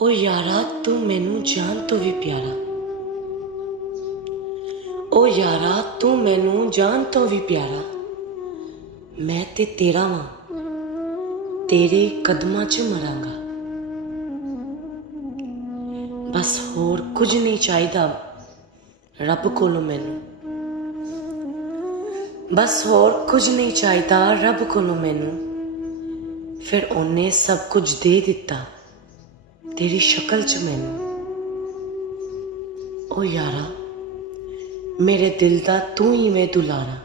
ओ यारा तू मैनू जान तो भी प्यारा। ओ यारा तू मैनू जान तो भी प्यारा। मैं ते तेरा वां, तेरे कदमां च मरांगा। बस होर कुछ नहीं चाहिदा रब कोलों मैनू। बस होर कुछ नहीं चाहिदा रब कोलों मैनू। फिर उन्हें सब कुछ दे दिता तेरी शक्ल च मैनू। ओ यारा मेरे दिल दा तू ही वे दुलारा।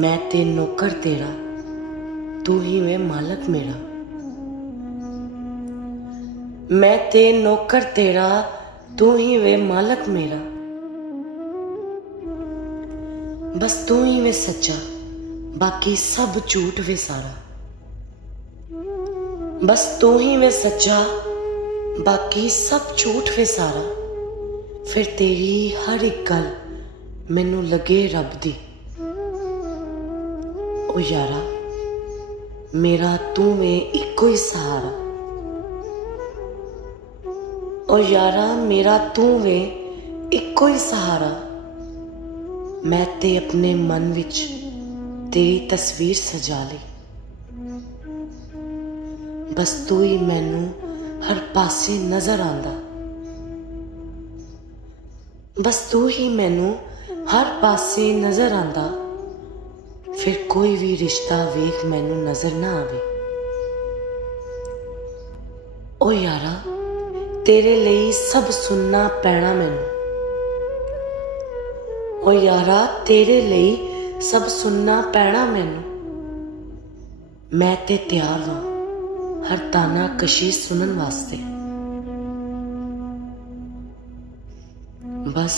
मैं ते नौकर तेरा, तू ही वे मालक मेरा। मैं ते नौकर तेरा, तू ही वे मालक मेरा। बस तू ही वे सच्चा, बाकी सब झूठ वे सारा। बस तू ही वे सच्चा, बाकी सब झूठ वे सारा। फिर तेरी हर एक गल मैनू लगे रब दी। ओ यारा मेरा तू वे इको ही सहारा। ओ यारा मेरा तू वे इको ही सहारा। मैं ते अपने मन विच तेरी तस्वीर सजा ली। बस तू ही मैनू हर पासे नजर आंदा। बस तू ही मैनू हर पासे नजर आंदा। फिर कोई भी रिश्ता वेख मैनू नजर ना आवे। ओ यारा तेरे लिए सब सुनना पैना मैनू। ओ यारा तेरे लिए सब सुनना पैना मैनू। मैं ते तैयार हां हर ताना कशी सुनन वास्ते। बस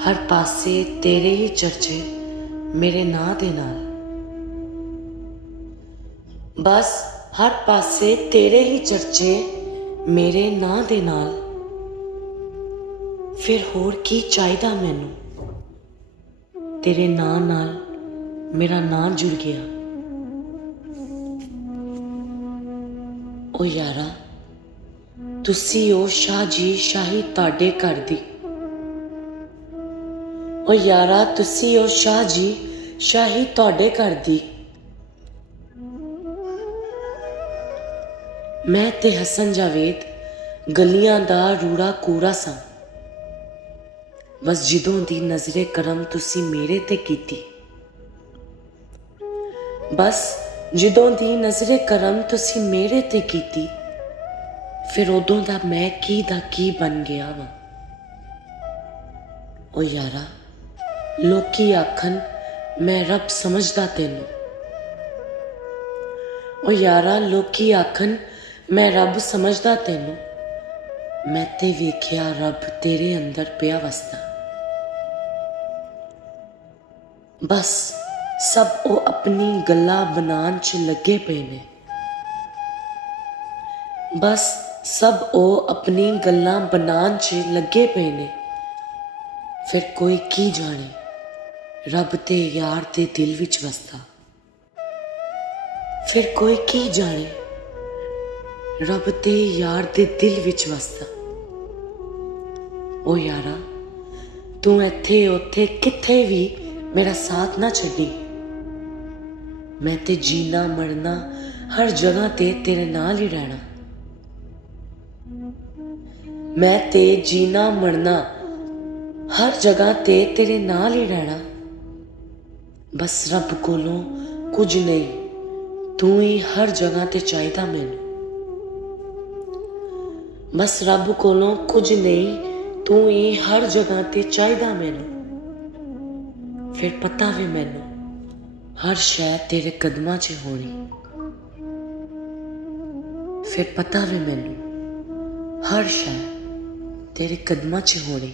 हर पासे तेरे ही चर्चे मेरे नां दे नाल। बस हर पासे तेरे ही चर्चे मेरे नां दे नाल। फिर होर की चाहिदा मैनू, तेरे नां नाल मेरा नां जुड़ गया। ओ यारा तुसी ओ शाह जी शाही ताड़े घर दी। ओ यारा तुसी ओ शाह जी शाही ताड़े घर दी। मैं ते हसन जावेद गलियां दा रूड़ा कूड़ा सा। बस जिदों दी नजरे करम तुसी मेरे ते कीती। बस जिदों दी नजरे करम तुसी मेरे ते कीती। फिर उदों दा मैं की बन गया वा। ओ यारा लोकी आखन मैं रब समझदा तेनू। ओ यारा लोकी आखन मैं रब समझदा तेनू। मैं ते वेख्या रब तेरे अंदर पिया वसदा। बस सब ओ अपनी गल्लां बनान च लगे पे ने। बस सब ओ अपनी गल्लां बनान च लगे पे ने। फिर कोई की जाने रब ते यार दे दिल विच वसदा। फिर कोई की जाने रब ते यार दे दिल विच वसदा। ओ यारा तू इत्थे उत्थे किथे भी मेरा साथ ना छड्डी। मैं ते जीना मरना हर जगह ते तेरे नाल ही रहना। मैं ते जीना मरना हर जगह ते तेरे नाल ही रहना। बस रब कोलों कुछ नहीं, तू ही हर जगह ते चाहिदा मैनू। बस रब कोलों कुछ नहीं, तू ही हर जगह ते चाहिदा मैनू। फिर पता भी मैनू हर शै तेरे कदमां च होनी। फिर पता भी मैनू हर शै तेरे कदमां च होनी।